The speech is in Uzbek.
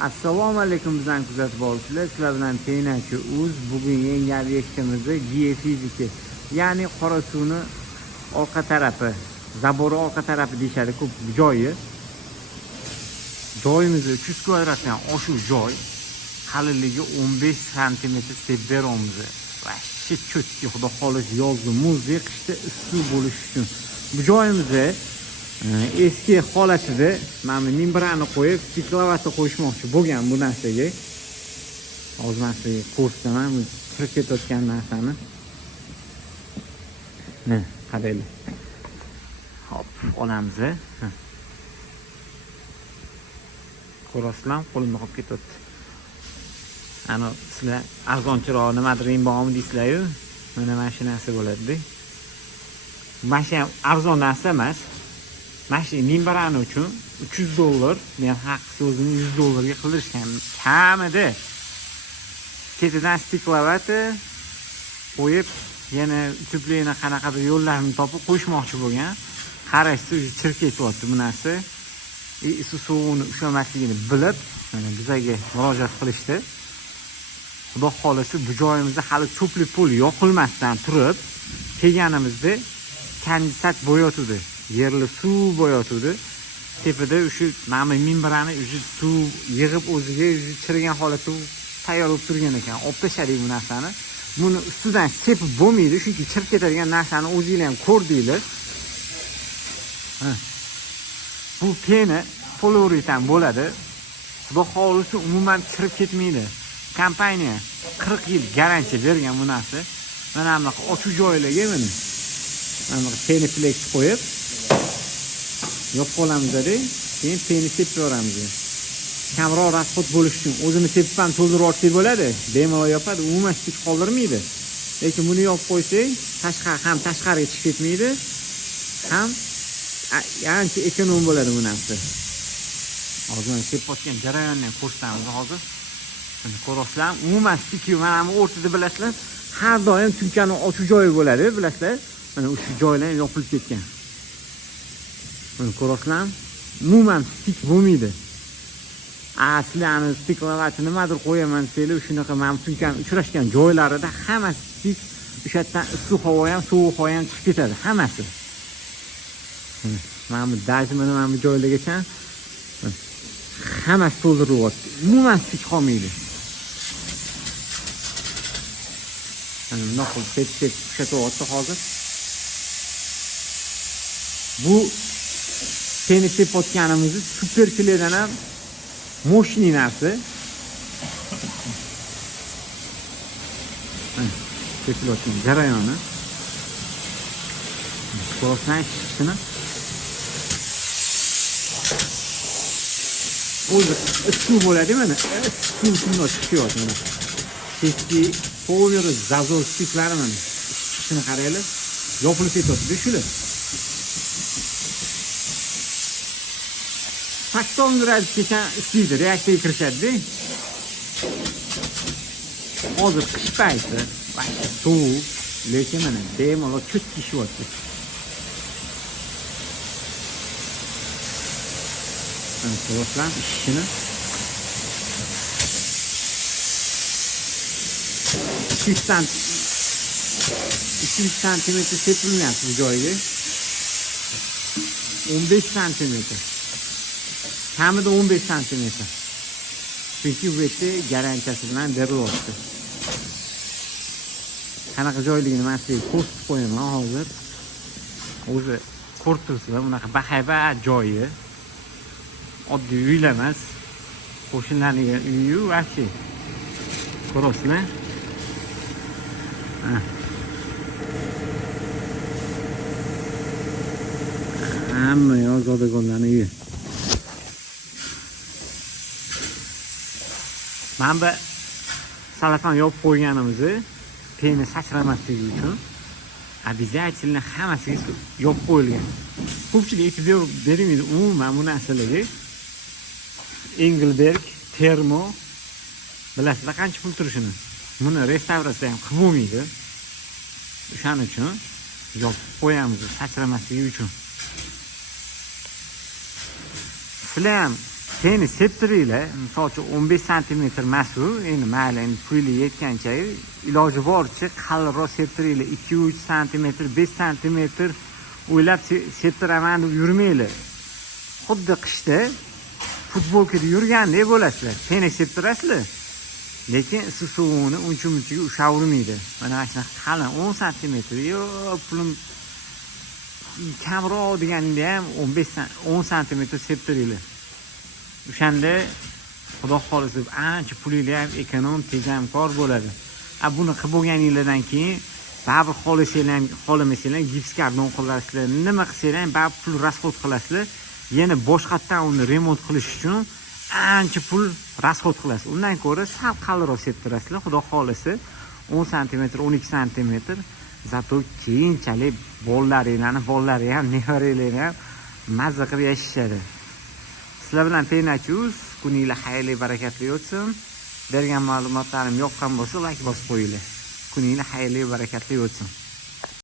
Assalomu alaykum bizdan kuzatib oluvchilar. Sizlar bilan Tenachi Uz. Bugun yangi obyektimizni geofizika, ya'ni qora suvni orqa tarafi, zabori orqa tarafi deyishadi ko'p joyi. Joyimizni 300 kvadratdan oshuv joy. Qalinligi 15 sm deb beramiz. Va chotki xudo xolis yozda muzli, qishda issiq bo'lishi uchun. Bu joyimizni eski holatida mana membrani qo'yib, stiklovatni qo'yishmoqchi bo'lgan bu narsaga. Hozir mana shu kursdaman kirib ketayotgan narsani. Ne, qaranglar. Hop, olamiz. Ko'rasizlar, qo'limda qolib ketyapti. Ana sizlar arzonchiroq nimadir bormi deysizlar-ku. Mana shu narsa bo'ladi-da. Mana shu arzon narsa emas. Mana membrana uchun $300, men haq so'zini $100 ga qildirishgan. Kamida ketidan stiklovati qo'yib, yana utupleni qanaqadir yo'llarini topib qo'yishmoqchi bo'lgan. Qarashsiz chirib ketyapti bu narsa. Issiq suvni ushlamasligini bilib, mana bizga murojaat qilishdi. Xudo xolisi bu joyimizda hali to'pli pul yoqilmasdan turib, kelganimizda kondensat bo'yotdi. Yerli suv bo'yotdi. Tepada o'sha mana membrani o'sha suv yig'ib o'ziga chirigan holatda tayyor bo'lib turgan ekan. Olib tashladik bu narsani. Buni ustidan sepib bo'lmaydi, chunki chirib ketadigan narsani o'zingizlar ham ko'rdinglar. Bu peni poliuretan bo'ladi. Xudo xolisi umuman chirib ketmaydi. Kompaniya 40 yil garantiya bergan bu narsa. Mana bunaqa ochuv joylarga mana bunaqa peni flex qo'yib yopib olamizda, keyin peni sepib yoramiz. Kamroq rasxod bo'lish uchun o'zini sepib ham to'ldirib olsak bo'ladi. Bemalol yopadi, umuman tik qoldirmaydi. Lekin buni yopib qo'ysak, tashqariga chiqib ketmaydi, ham ancha ekonom bo'ladi bu narsa. Hozir men sepib o'tgan jarayonni ko'rsatamiz hozir. Ko'rasizlar, umuman tik mana bu o'rtada bilasizlar, har doim tunkani ochuv joyi bo'ladi, bilasizlar. Mana o'sha joylar yopilib ketgan. Mana ko'rasizlar, umuman tik bo'lmaydi. Sizlarni stiklovati nimadir qo'yaman desanglar, shunaqa mana tunkani uchrashgan joylarida hammasi tik, o'sha yerdan issiq havo ham, sovuq havo ham chiqib ketadi, hammasi. Mana bu dajmini mana bu joylargacha hammasi to'ldiryapti. Umuman tik qolmaydi. Mana bunday qilib sepib ushatyapti hozir. Bu peni sepib o'tganimizni superfiledan ham moshni narsa. Sepilayotgan jarayoni. Ko'rasizlar shuni. O'zi issiq bo'ladi mana. Suv shunday chiqyapti mana. Chekki power zazor stiklari mana. Shuni qaranglar. Yopilib ketyapti shular. 80 gradusgacha ishlaydi, reaksiyaga kirishadi. Hozir qish payti, vaqti sovuq, lekin mana bemalol chotki ishyapti. Mana ko'rasizlar ishini. 200 cm sepilyapti bu joyga. 15 cm. Kamida 15 cm. Chunki bu yerda garantiyasi bilan berilyapti. Qanaqa joyligini men sizga ko'rsatib qo'yaman hozir. O'zi ko'rib turibsizlar, bunaqa bahaybat joyi. Oddiy uylar emas. Qo'shnilarning uyi vachi. Ko'rasizlar? Hamma yozodagonlarning uyi. Mana bu salafan yopib qo'yganimizni peni sachramasligi uchun обязательно hammasiga yopib qo'yilgan. Ko'pchilik e'tibor bermaydi umuman bu narsalarga. Engelberg termo bilasizlar qancha pul turishini. Buni restavratsiya ham qilib bo'lmaydi. O'shaning uchun yopib qo'yamiz, sachramasligi uchun. Sizlar ham peni septiringlar. Misol uchun 15 sm emas u. Endi mayli, endi puli yetgancha iloji boricha qalinroq septiringlar. 2-3 sm, 5 sm o'ylab septiraman deb yurmanglar. Xuddi qishda futbolkada yurgandek bo'lasizlar. Peni septirasizlar. Lekin issiq suvini uncha-munchaga ushavermaydi. Mana shunaqa qalin 10 sm. Yo'q, pulim kamroq deganingda ham 10 sm septiringlar. O'shanda xudo xolisa ancha pulinglar ham ekonom, tejamkor bo'ladi. Buni qilib bo'lganinglardan keyin baribir xohlamasanglar gips karbon qilasizlar. Nima qilsanglar ham baribir pul rasxod qilasizlar. Yana boshqatdan uni remont qilish uchun ancha pul rasxod qilasiz. Undan ko'ra sal qalinroq septirasizlar. Xudo xolisa 10 sm, 12 sm. Zato keyinchalik bolalaringiz ham, nevaralaringiz ham mazza qilib yashashadi. Sizlar bilan Penachuz, kuninglar xayrli, barakatli o'tsin. Bergan ma'lumotlarim yoqqan bo'lsa, like bosib qo'yinglar. Kuninglar xayrli, barakatli o'tsin.